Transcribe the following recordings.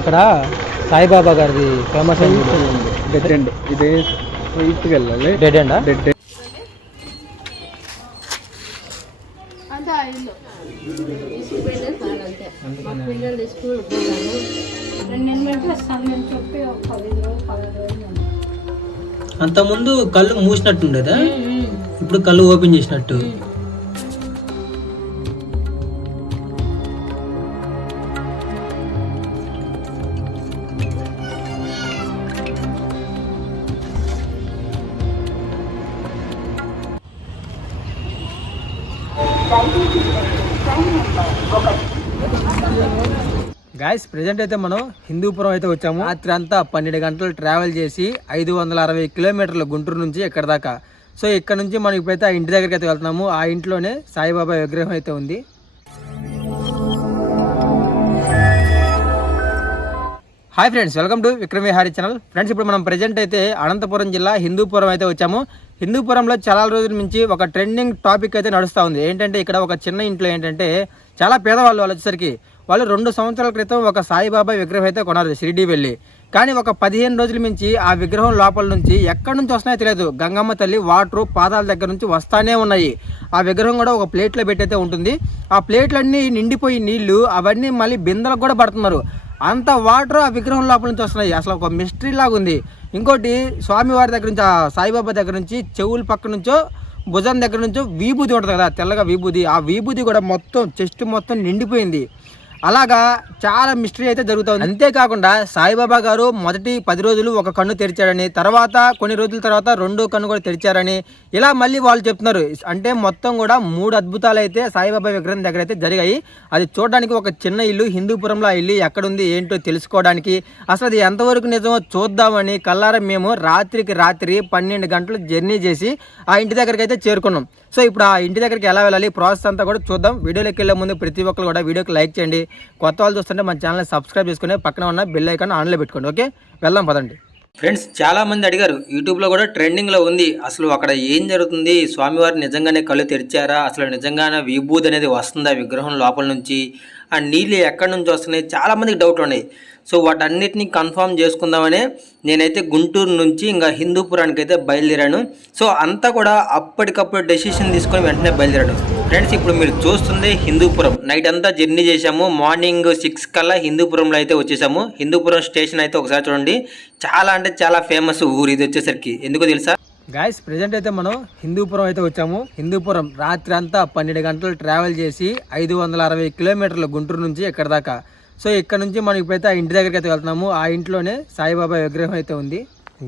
ఇక్కడ సాయిబాబా గారిది famous dead end. ఇదే స్ట్రైట్కి వెళ్ళాలి. Dead end dead end. అంతకుముందు కళ్ళు మూసినట్టుండేదా, ఇప్పుడు కళ్ళు ఓపెన్ చేసినట్టు. గాయస్ ప్రెజెంట్ అయితే మనం హిందూపురం అయితే వచ్చాము. రాత్రి అంతా 12 గంటలు ట్రావెల్ చేసి 560 కిలోమీటర్లు గుంటూరు నుంచి ఎక్కడ దాకా. సో ఇక్కడ నుంచి మనం ఇప్పుడైతే ఆ ఇంటి దగ్గరికి అయితే వెళ్తున్నాము. ఆ ఇంట్లోనే సాయిబాబా విగ్రహం అయితే ఉంది. Hi friends, welcome to Vikram Vihari channel. Friends, ఇప్పుడు మనం ప్రెజెంట్ అయితే అనంతపురం జిల్లా హిందూపురం అయితే వచ్చాము. హిందూపురంలో చాలా రోజుల నుంచి ఒక ట్రెండింగ్ టాపిక్ అయితే నడుస్తూ ఉంది. ఏంటంటే ఇక్కడ ఒక చిన్న ఇంట్లో ఏంటంటే చాలా పేదవాళ్ళు వాళ్ళు వచ్చేసరికి వాళ్ళు 2 సంవత్సరాల క్రితం ఒక సాయిబాబా విగ్రహం అయితే కొన్నారు షిరిడీ వెళ్ళి. కానీ ఒక 15 రోజుల నుంచి ఆ విగ్రహం లోపల నుంచి ఎక్కడి నుంచి వస్తున్నాయో తెలియదు. గంగమ్మ తల్లి వాటర్ పాదాల దగ్గర నుంచి వస్తానే ఉన్నాయి. ఆ విగ్రహం కూడా ఒక ప్లేట్లో పెట్టయితే ఉంటుంది. ఆ ప్లేట్లన్నీ నిండిపోయి నీళ్లు అవన్నీ మళ్ళీ బిందెలకు కూడా పడుతున్నారు. అంత వాటర్ ఆ విగ్రహం లోపల నుంచి వస్తున్నాయి. అసలు ఒక మిస్టరీ లాగా ఉంది. ఇంకోటి స్వామివారి దగ్గర నుంచి, ఆ సాయిబాబా దగ్గర నుంచి చెవుల పక్క నుంచో భుజం దగ్గర నుంచో విభూది ఉంటుంది కదా, తెల్లగా విభూది. ఆ విభూది కూడా మొత్తం చెస్ట్ మొత్తం నిండిపోయింది. అలాగా చాలా మిస్టరీ అయితే జరుగుతుంది. అంతేకాకుండా సాయిబాబా గారు మొదటి 10 రోజులు ఒక కన్ను తెరిచాడని, తర్వాత కొన్ని రోజుల తర్వాత 2వ కన్ను కూడా తెరిచారని ఇలా మళ్ళీ వాళ్ళు చెప్తున్నారు. అంటే మొత్తం కూడా 3 అద్భుతాలు అయితే సాయిబాబా విగ్రహం దగ్గర అయితే జరిగాయి. అది చూడడానికి ఒక చిన్న ఇల్లు, హిందూపురంలో ఆ ఇల్లు ఎక్కడుంది ఏంటో తెలుసుకోవడానికి, అసలు అది ఎంతవరకు నిజమో చూద్దామని కల్లారా మేము రాత్రికి రాత్రి 12 గంటలు జర్నీ చేసి ఆ ఇంటి దగ్గరికి అయితే చేరుకున్నాం. సో ఇప్పుడు ఆ ఇంటి దగ్గరికి ఎలా వెళ్ళాలి, ప్రాసెస్ అంతా కూడా చూద్దాం. వీడియోలోకి వెళ్ళే ముందు ప్రతి ఒక్కరు కూడా వీడియోకి లైక్ చేయండి. కొత్త వాళ్ళు చూస్తుంటే మన ఛానల్ని సబ్స్క్రైబ్ చేసుకుని పక్కన ఉన్న బెల్ ఐకాన్ ఆన్లో పెట్టుకోండి. ఓకే, వెళ్దాం పదండి. ఫ్రెండ్స్, చాలా మంది అడిగారు, యూట్యూబ్లో కూడా ట్రెండింగ్లో ఉంది, అసలు అక్కడ ఏం జరుగుతుంది, స్వామివారు నిజంగానే కళ్ళు తెరిచారా, అసలు నిజంగానే విభూది అనేది వస్తుందా విగ్రహం లోపల నుంచి, ఆ నీళ్ళు ఎక్కడి నుంచి వస్తున్నాయి, చాలామందికి డౌట్ ఉన్నాయి. సో వాటన్నిటిని కన్ఫర్మ్ చేసుకుందామనే నేనైతే గుంటూరు నుంచి ఇంకా హిందూపురానికి అయితే బయలుదేరాను. సో అంతా కూడా అప్పటికప్పుడు డెసిషన్ తీసుకొని వెంటనే బయలుదేరాను. ఫ్రెండ్స్, ఇప్పుడు మీరు చూస్తుంది హిందూపురం. నైట్ అంతా జర్నీ చేశాము. మార్నింగ్ 6 కల్లా హిందూపురంలో అయితే వచ్చేసాము. హిందూపురం స్టేషన్ అయితే ఒకసారి చూడండి, చాలా అంటే చాలా ఫేమస్ ఊరు ఇది వచ్చేసరికి. ఎందుకో తెలుసా గాయస్, ప్రెజెంట్ అయితే మనం హిందూపురం అయితే వచ్చాము. హిందూపురం రాత్రి అంతా 12 గంటలు ట్రావెల్ చేసి 560 కిలోమీటర్లు గుంటూరు నుంచి ఎక్కడ దాకా. సో ఇక్కడ నుంచి మనం ఇప్పుడైతే ఆ ఇంటి దగ్గరికి అయితే వెళ్తున్నాము. ఆ ఇంట్లోనే సాయిబాబా విగ్రహం అయితే ఉంది.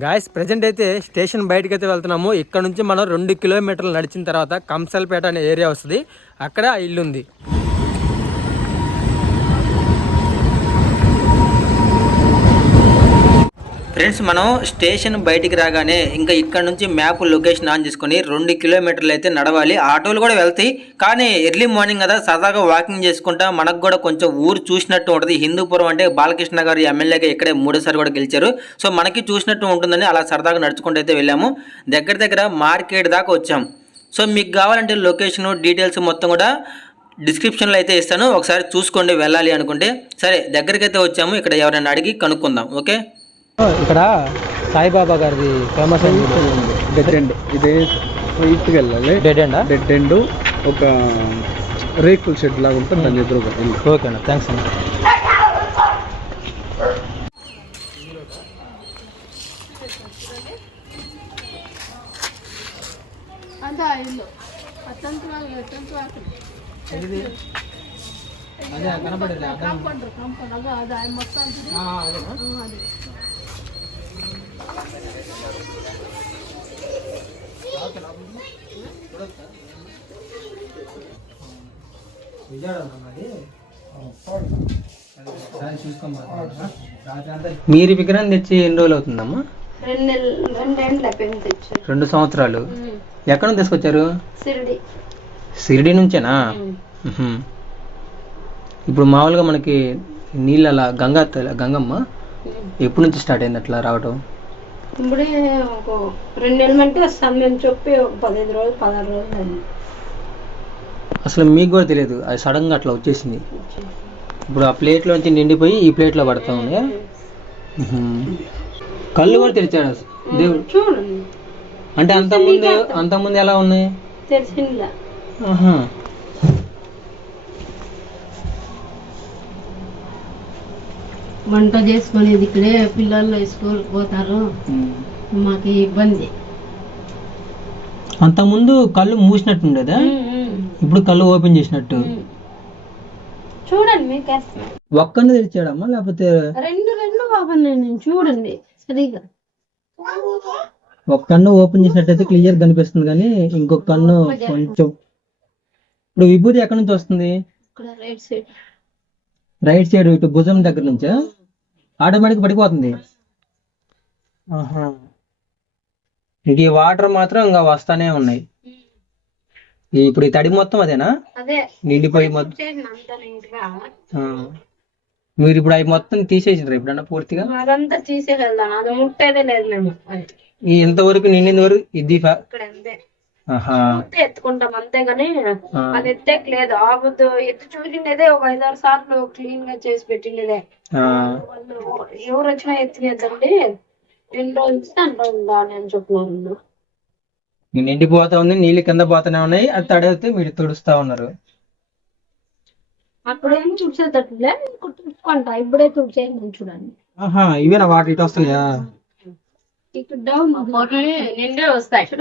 గాయస్, ప్రెజెంట్ అయితే స్టేషన్ బయటకి అయితే వెళ్తున్నాము. ఇక్కడ నుంచి మనం 2 కిలోమీటర్లు నడిచిన తర్వాత కంసల్పేట అనే ఏరియా వస్తుంది. అక్కడ ఆ ఇల్లు ఉంది. ఫ్రెండ్స్, మనం స్టేషన్ బయటికి రాగానే ఇంకా ఇక్కడ నుంచి మ్యాప్ లొకేషన్ ఆన్ చేసుకొని 2 కిలోమీటర్లు అయితే నడవాలి. ఆటోలు కూడా వెళ్తాయి, కానీ ఎర్లీ మార్నింగ్ కదా సరదాగా వాకింగ్ చేసుకుంటా మనకు కూడా కొంచెం ఊరు చూసినట్టు ఉంటుంది. హిందూపురం అంటే బాలకృష్ణ గారు ఎమ్మెల్యేగా ఇక్కడే 3సారి కూడా గెలిచారు. సో మనకి చూసినట్టు ఉంటుందని అలా సరదాగా నడుచుకుంటూ అయితే వెళ్ళాము. దగ్గర మార్కెట్ దాకా వచ్చాం. సో మీకు కావాలంటే లొకేషన్ డీటెయిల్స్ మొత్తం కూడా డిస్క్రిప్షన్లో అయితే ఇస్తాను, ఒకసారి చూసుకోండి వెళ్ళాలి అనుకుంటే. సరే, దగ్గరికి అయితే వచ్చాము. ఇక్కడ ఎవరైనా అడిగి కనుక్కుందాం. ఓకే, ఇక్కడ సాయిబాబా గారిది ఫేమస్ డెడ్ ఎండ్. ఇదే స్ట్రైట్కి వెళ్ళాలి. Dead end. డెడ్ ఎండ్ ఒక రేకుల షెడ్ లాగా ఉంటుంది, దాని ఎదురుగా. ఓకే అన్న, థ్యాంక్స్ అన్న. మీరు విగ్రహం తెచ్చి ఎన్ని రోజులు అవుతుందమ్మా? 2 సంవత్సరాలు. ఎక్కడ నుంచి తీసుకొచ్చారు? షిరిడీ నుంచేనా? ఇప్పుడు మామూలుగా మనకి నీళ్ళు అలా గంగమ్మ ఎప్పటి నుంచి స్టార్ట్ అయింది అట్లా రావటం? ఇప్పుడే ఒక 2 నెలలు అంటే వస్తాం మేము చెప్పి 15 రోజులు 16 రోజులు. అసలు మీకు కూడా తెలియదు, అది సడన్గా అట్లా వచ్చేసింది. ఇప్పుడు ఆ ప్లేట్ లోంచి నిండిపోయి ఈ ప్లేట్ లో పడతా ఉంది. కళ్ళు కూడా తెరిచాడు దేవుడు. చూడండి అంటే అంతకుముందు ఎలా ఉన్నాయి? తెలిసిందా? ఆహా. వంట చేసుకునేది ఇక్కడే, పిల్లలు స్కూల్కి పోతారు, మాకు ఇబ్బంది. అంతకుముందు కళ్ళు మూసినట్టు ఉండేదా? ఇప్పుడు కళ్ళు ఓపెన్ చేసినట్టు. చూడండి మీకు ఒక్కనే తెరిచాడమ్మా లేకపోతే రెండు బాబా చూడండి సరిగా. ఒక కన్ను ఓపెన్ చేసినట్టయితే క్లియర్ కనిపిస్తుంది, కానీ ఇంకొక కన్ను కొంచెం. ఇప్పుడు విభూతి ఎక్కడి నుంచి వస్తుంది? ఇక్కడ రైట్ సైడ్. రైట్ సైడ్ ఇటు భుజం దగ్గర నుంచా? ఆటోమేటిక్ పడిపోతుంది. ఆహా. ఇంక ఈ వాటర్ మాత్రం ఇంకా వస్తానే ఉన్నాయి. ఇప్పుడు ఈ తడి మొత్తం అదేనా? అదే నిండిపోయి మొత్తం. మీరు ఇప్పుడు అవి మొత్తం తీసేసినారు ఎప్పుడన్నా పూర్తిగా? అదంతా తీసేకెళ్దాం, అది ముట్టేదే లేదు మేము. ఈ ఎంతవరకు నిండింది వరకు ఇది ఇక్కడ అంతే ఎత్తుకుంటాం అంతేగాని అది ఎత్తేకి లేదు. ఆబద్దు ఎత్తు చూసిండేదే ఒక 5-6 సార్లు క్లీన్ గా చేసి పెట్టిండేదే. వాళ్ళు ఎవరు వచ్చినా ఎత్తినేదండి, 2 రోజులు ఇస్తే 2 రోజులు దాని అని చెప్పినారు. నిండిపోతా ఉంది, నీళ్ళు కింద పోతానే ఉన్నాయి, అది తడితే మీరు తుడుస్తా ఉన్నారు. అప్పుడేం తుడిచేటట్లే తుడుచుకుంటా, ఇప్పుడే తుడిచేది చూడండి. ఇవేనా వాటర్ ఇటు వస్తున్నాయా? ఇక్కడ డౌన్ నిండే వస్తాయి అక్కడ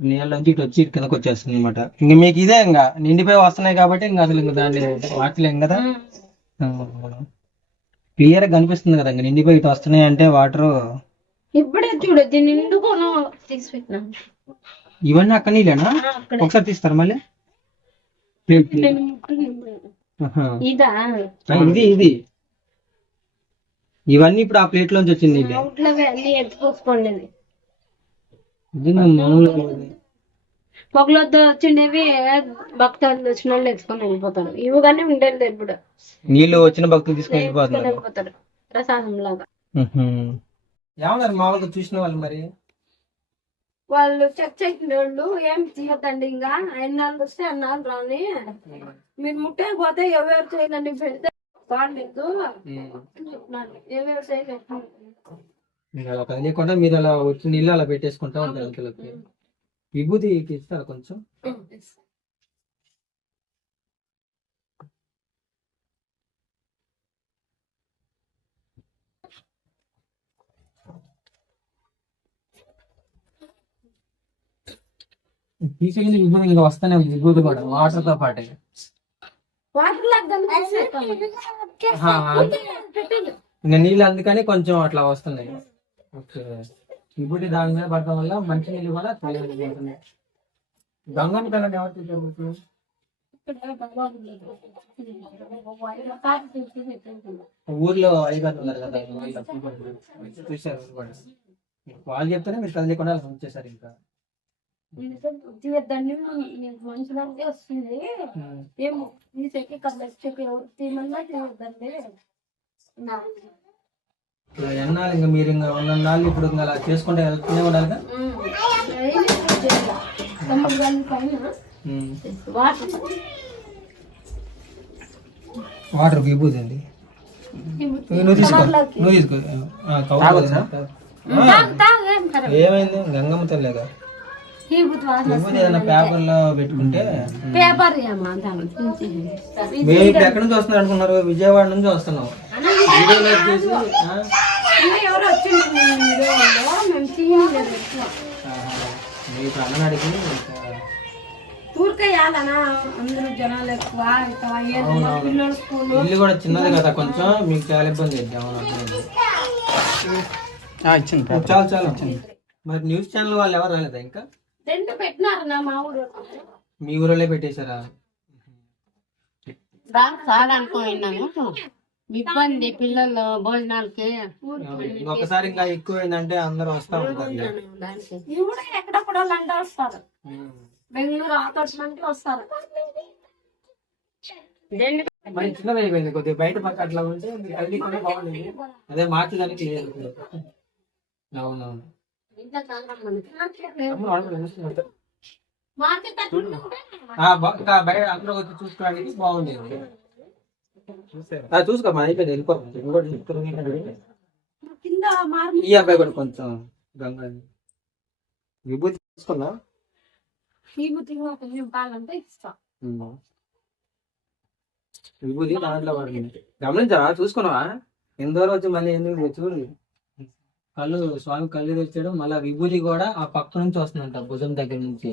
నీళ్ళ నుంచి ఇటు వచ్చి కిందకి వచ్చేస్తుంది అనమాట. ఇంక మీకు ఇదే ఇంకా నిండిపోయి వస్తున్నాయి కాబట్టి ఇంకా అసలు ఇంకా దాన్ని వాటలేం కదా. క్లియర్ గా కనిపిస్తుంది కదా, ఇంకా నిండిపోయి ఇటు వస్తున్నాయి అంటే వాటర్. ఇప్పుడే చూడొద్దు నిండుకోను తీసి పెట్టినా. ఇవన్నీ అక్కడ నీళ్ళేనా? ఒకసారి తీస్తారు మళ్ళీ. ఇదా ఇది ఇవన్నీ ఇప్పుడు ఆ ప్లేట్ లోంచి వచ్చింది. అన్ని ఎత్తుకోసుకోండి. పొగలొద్దు వచ్చిండేవి భక్తులు వచ్చిన వాళ్ళు ఎత్తుకొని వెళ్ళిపోతారు. ఇవి కానీ ఉండేది ఇప్పుడు నీళ్ళు వచ్చిన భక్తులు తీసుకొని వెళ్ళిపోతారు ప్రసాదం లాగా. ఏమన్నారు మామూలుగా చూసిన వాళ్ళు? మరి వాళ్ళు చెక్ చేసిన వాళ్ళు ఏం తీయద్దండి, ఇంకా ఎన్నాళ్ళు వస్తే అన్నాళ్ళు రాని, మీరు ముట్టేకపోతే ఎవరు చేయదండి, పెడితే బాగుండదు చెప్తున్నాను. ఎవరు చేయలేదు తెలియకుండా మీరు అలా వచ్చి నీళ్ళు అలా పెట్టేసుకుంటా ఉంటారు అంతలోకి. విభూతి ఇస్తారు కొంచెం. తీసేది విభూతి ఇంకా వస్తానే ఉంది. విభూతి కూడా వాటర్ తో పాటే. ఇంకా నీళ్ళు అందుకని కొంచెం అట్లా వస్తున్నాయి. విభూతి దాని మీద పడటం వల్ల మంచి నీళ్ళు కూడా పోతున్నాయి. గంగమ్మ తల్లి ఎవరు తీసారు? ఊర్లో అయ్యగారు ఉన్నారు కదా, చూసారు వాళ్ళు చెప్తేనే మీరు చదివకుండా వచ్చేసారు. ఇంకా మనుషులంటే వస్తుంది ఏమో తీసేకి కళ్ళకి ఎవరు తీయమన్నా తీయద్దండి. ఎన్నాళ్ళు ఇంకా మీరు ఇంకా ఉన్నన్నాళ్ళు ఇప్పుడు ఇంకా అలా చేసుకుంటే వెళ్తూనే ఉండాలిగా. వాటర్ విభూది అండి. నువ్వు తీసుకో. ఏమైంది? గంగమ్మ తల్లిగా విభూతి ఏదైనా పేపర్ లో పెట్టుకుంటే. పేపర్ మేము ఇప్పుడు ఎక్కడి నుంచి వస్తున్నారు అనుకున్నారు? విజయవాడ నుంచి వస్తున్నాం. ఎవరు వచ్చింది ఇప్పుడు అన్న అడిగి ఊరికేయాలనా, అందరూ జనాలు ఎక్కువ, పిల్లలు స్కూల్. ఇల్లు కూడా చిన్నది కదా కొంచెం, మీకు చాలా ఇబ్బంది ఇచ్చాము. చాలా చాలా వచ్చింది. మరి న్యూస్ ఛానల్ వాళ్ళు ఎవరు రాలేదా ఇంకా? పెట్టినారన్నా మా ఊరు. మీ ఊరిలో పెట్టేశారా? అనుకున్నాను ఇబ్బంది పిల్లలు భోజనాలకి. ఒకసారి ఇంకా ఎక్కువైందంటే అందరూ వస్తా ఉంటారు. ఎక్కడెక్కడ అంటే వస్తారు, బెంగళూరు ఆకర్షణకి వస్తారు. మరి చిన్నది అయిపోయింది కొద్దిగా, బయట పక్క అట్లా ఉంటే తల్లి కూడా బాగుంది. అదే మార్చడానికి లేదు. అవునవును. మార్కెట్ అట్లుంటే బయట అందరూ వచ్చి చూసుకోవడానికి బాగుండేది. చూసుకోమా అయిపోయింది వెళ్ళిపోతుంది. కింద మార్కెట్ ఈ అబ్బాయి కూడా కొంచెం గంగా విభూతి తీసుకున్నా. కొంచెం కావాలంటే ఇస్తా. విభూతి దాంట్లో పడుతుంది. గమనించావా, చూసుకున్నావా? ఎందరో వచ్చి మళ్ళీ ఎందుకు చూడు, కళ్ళు స్వామి కళ్ళు తెచ్చాడు. మళ్ళీ విభూతి కూడా ఆ పక్క నుంచి వస్తుందంట, భుజం దగ్గర నుంచి.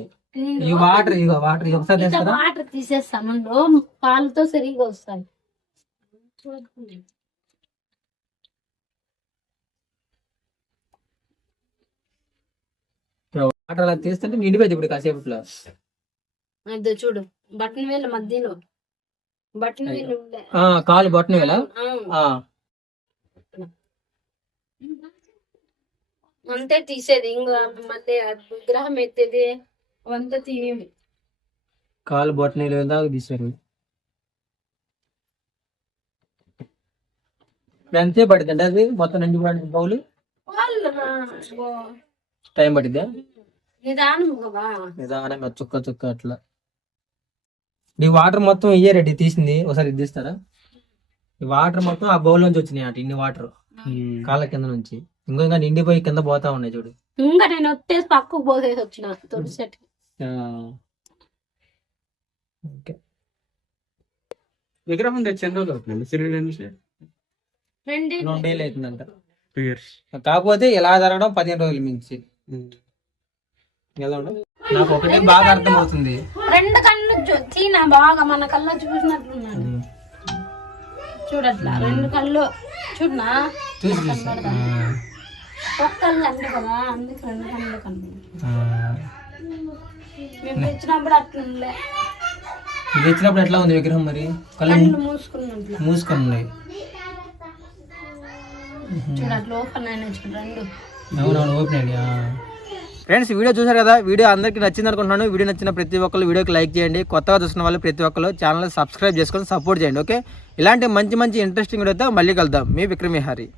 ఈ వాటర్ వాటర్ ఒకసారి తెస్తారా? వాటర్ తీసేస్తామంలో పాలతో సరిగా వస్తాయి. వాటర్ అలా తీస్తుంటే నిండిపోయింది ఇప్పుడు కాసేపట్లో. అదే చూడు బటన్ వేల మధ్యలో బటన్ వేలు ఉండే. కాలు బొట్టను వేలా అంతే తీసేది. ఇంకా మళ్ళీ విగ్రహం ఎత్తేది అవంతా తీయము. కాలు బొట్టను దాకా తీసారు. ఎంతే పడుతుంది అది మొత్తం నిండిపోయిన బౌలు? టైం పట్టిద్దా? నిదానం కదా, నిదానంగా చుక్క చుక్క అట్లా. ఈ వాటర్ మొత్తం ఇయ్యే రెడ్డి తీసింది, ఒకసారి ఇది తీస్తారా? ఈ వాటర్ మొత్తం ఆ బౌల్ నుంచి వచ్చినాయి అటు, ఇన్ని వాటర్ కాళ్ళ కింద నుంచి ఇంకా నిండిపోయి కింద పోతా ఉన్నాయి చూడు. ఇంకా నేను వచ్చేసి పక్కకు పోసేసి వచ్చిన తుడిసెట్. విగ్రహం తెచ్చి ఎన్ని రోజులు అవుతుంది? 2 ఏళ్ళు అవుతుందంట. 2 years. కాకపోతే ఇలా జరగడం 15 రోజులు మించి ఎలా ఉండదు. నాకు ఒకటే బాగా అర్థం అవుతుంది. 2 కళ్ళు తీనా బాగా మన కళ్ళ చూసినట్లున్నాడు చూడట్లా. 2 కళ్ళు చూడనా చూసి ఒక్క కళ్ళు అంటే కదా, అందుకు 2 కళ్ళు కళ్ళు. మేము తెచ్చినప్పుడు అట్లుండే. ఇది ఇచ్చినప్పుడు ఎట్లా ఉంది విగ్రహం మరి? కళ్ళు మూసుకున్నట్లు మూసుకొని ఉన్నాయి. చూడట్లు ఓపెన్ అయినా చూడండి. అవునవును ఓపెన్ అయ్యా. ఫ్రెండ్స్ వీడియో చూసారు కదా, వీడియో అందరికీ నచ్చింది అనుకుంటున్నాను. వీడియో నచ్చిన ప్రతి ఒక్కరు వీడియోకి లైక్ చేయండి. కొత్తగా చూస్తున్న వాళ్ళు ప్రతి ఒక్కరు ఛానల్ సబ్స్క్రైబ్ చేసుకొని సపోర్ట్ చేయండి. ఓకే, ఇలాంటి మంచి మంచి ఇంట్రెస్టింగ్ వీడియోతో మళ్ళీ కలుద్దాం. మీ విక్రమ్ విహారీ.